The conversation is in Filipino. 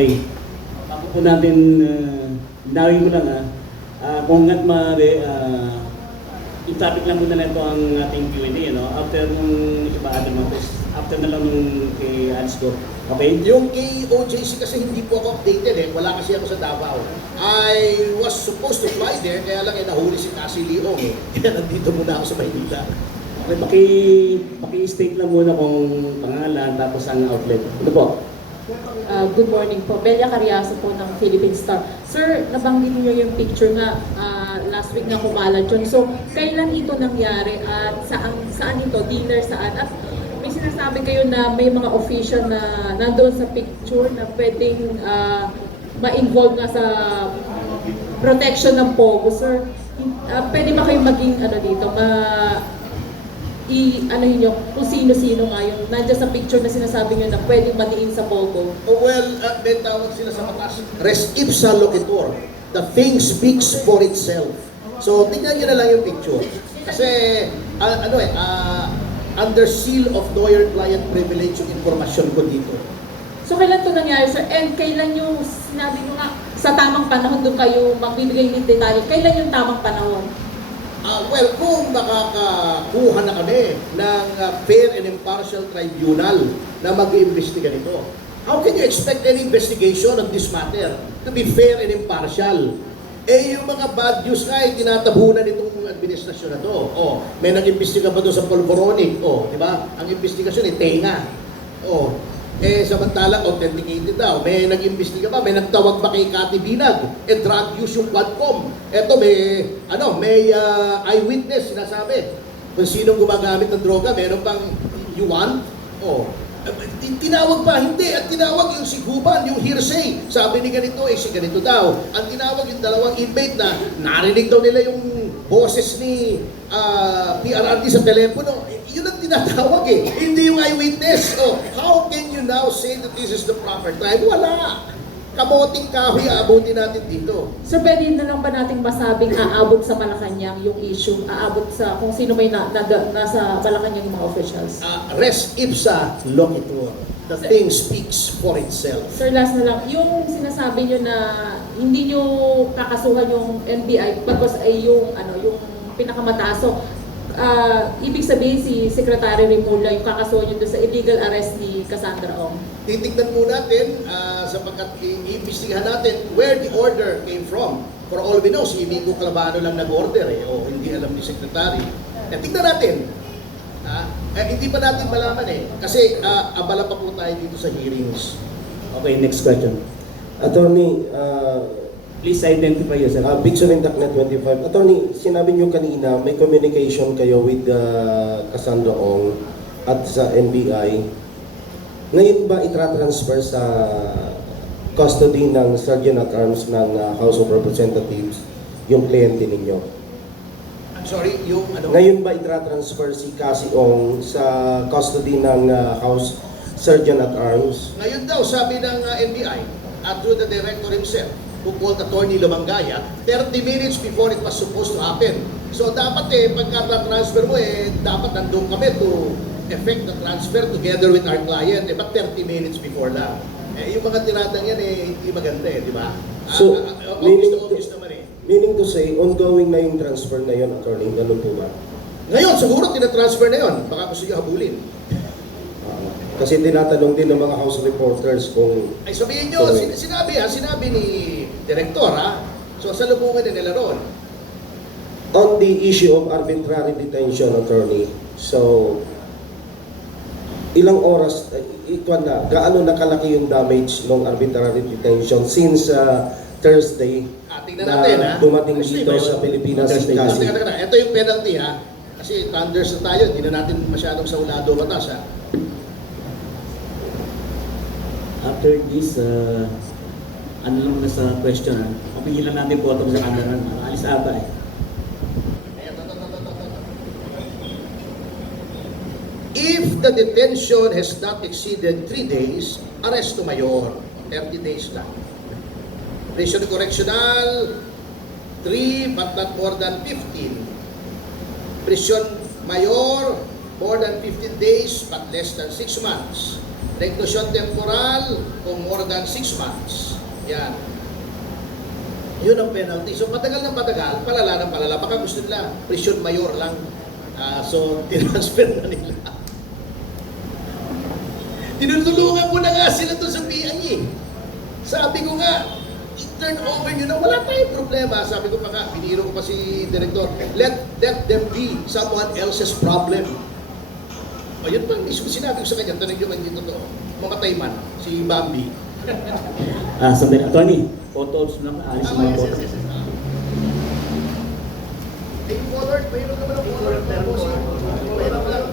Okay. Bago po natin, nawin ko lang kung hanggat maaari, i-topic lang muna na ito ang ating Q&A, no? After nung iba ating after na lang nung kay Adsco. Okay? Yung kay OJC kasi hindi po ako updated wala kasi ako sa Davao. I was supposed to fly there, kaya lang nahuli si Cassie Leong Kaya nandito muna ako sa Maynila. Okay, paki-state lang muna kung pangalan tapos ang outlet. Ano po? Good morning po. Belia Cariaso po ng Philippine Star. Sir, nabanggit niyo yung picture nga last week na kumalat yun. So, kailan ito nangyari at saan ito? Dinner saan? At may sinasabi kayo na may mga official na nandoon sa picture na pwedeng ma-involve nga sa protection ng Pogo. Sir, pwede ba kayong maging dito, nyo kung sino-sino nga yung nandiyan sa picture na sinasabi nyo na pwedeng maniin sa Pogo? May tawag sila sa batas, res ipsa loquitur. The thing speaks for itself. So, tingnan nyo na lang yung picture. Kasi, under seal of lawyer-client privilege yung informasyon ko dito. So, kailan ito nangyari, sir? And kailan yung sinabi nyo nga sa tamang panahon doon kayo magbibigay ng detalye? Kailan yung tamang panahon? Kung makakakuha na kami ng fair and impartial tribunal na mag-iimbestiga nito, how can you expect any investigation on this matter to be fair and impartial? Yung mga bad news nga tinatabunan nitong administrasyon na to. May nag-imbestiga ba doon sa Polvoronic? Di ba? Ang investigasyon tenga. Samantalang authenticated daw. May nag-imbestiga ba? May nagtawag ba kay Cathy Binag? Drug use yung Quadcom. May eyewitness sinasabi. Kung sinong gumagamit ng droga, meron pang you want? Tinawag pa, hindi. At tinawag yung si Guban, yung hearsay. Sabi ni ganito, si ganito daw. Ang tinawag yung dalawang inmate na narinig daw nila yung boses ni PRRD sa telepono. Yun ang tinatawag hindi yung eyewitness. How can you now say that this is the proper time? Wala. Kamoting kahoy aabutin natin dito. Sir, pwede na lang ba nating masabing aabot sa Malacanang yung issue? Aabot sa kung sino may nasa Malacanang yung mga officials? Res ipsa loquitur. The thing speaks for itself. Sir, last na lang. Yung sinasabi nyo na hindi nyo kakasuhan yung NBI because ay yung pinakamataas. So, ibig sabihin si Secretary Remulla yung kakasuhan nyo doon sa illegal arrest ni Cassandra Ong. Titignan po natin sapagkat iimbestigahan natin where the order came from. For all we know, si Amigo Calabano lang nag-order hindi alam ni Secretary. Tignan natin. Hindi pa natin malaman kasi abala pa po tayo dito sa hearings. Okay, next question. Attorney, Please identify yourself. Picture in Tacnet 25. Attorney, sinabi niyo kanina may communication kayo with Cassandra Ong at sa NBI. Ngayon ba itra-transfer sa custody ng Sergeant at Arms ng House of Representatives yung kliyente ninyo? I'm sorry, yung Ngayon ba itra-transfer si Cassie Ong sa custody ng House Sergeant at Arms? Ngayon daw, sabi ng NBI, through the director himself, who called Attorney Lumangaya, 30 minutes before it was supposed to happen. So dapat pagka-transfer mo dapat nandun kami to effect the transfer together with our client. But 30 minutes before lang. Yung mga tiradang yan hindi maganda di ba? So, obvious naman meaning to say, ongoing na yung transfer na yun, Attorney, ganun po ba? Ngayon, siguro tinatransfer na yun. Baka gusto nyo habulin. Kasi tinatanong din ng mga House reporters kung... Ay sabihin nyo, sinabi ni Director So salubungan din nila ron. On the issue of arbitrary detention, Attorney, so ilang oras, gaano nakalaki yung damage ng arbitrary detention since Thursday Tingnan natin dumating dito sa Pilipinas si Cassie? Ito yung penalty kasi thunders na tayo, hindi na natin masyadong saulado batas After this, ano lang na sa question, papigilan natin po ito sa camera. Alis ata If the detention has not exceeded 3 days, arresto mayor, 30 days lang. Prison correctional, 3 but not more than 15. Prison mayor, more than 15 days but less than 6 months. Reclusion temporal kung more than 6 months. Yan. Yun ang penalty. So patagal ng patagal, palala ng palala. Baka gusto nila, prison mayor lang. So, tinransfer na nila. Tinutulungan ko na nga sila doon sa PNG. Sabi ko nga, i-turn over nyo na, wala tayong problema. Sabi ko pa nga, biniro ko pa si Director, let them be someone else's problem. O yun pa, mismo sinabi ko sa kanya, tanong nyo man dito to, mamatay man, si Bambi. Sandali, attorney, photos lang, alis yung mga photos. May colored, mayroon naman ang colored. Mayroon lang.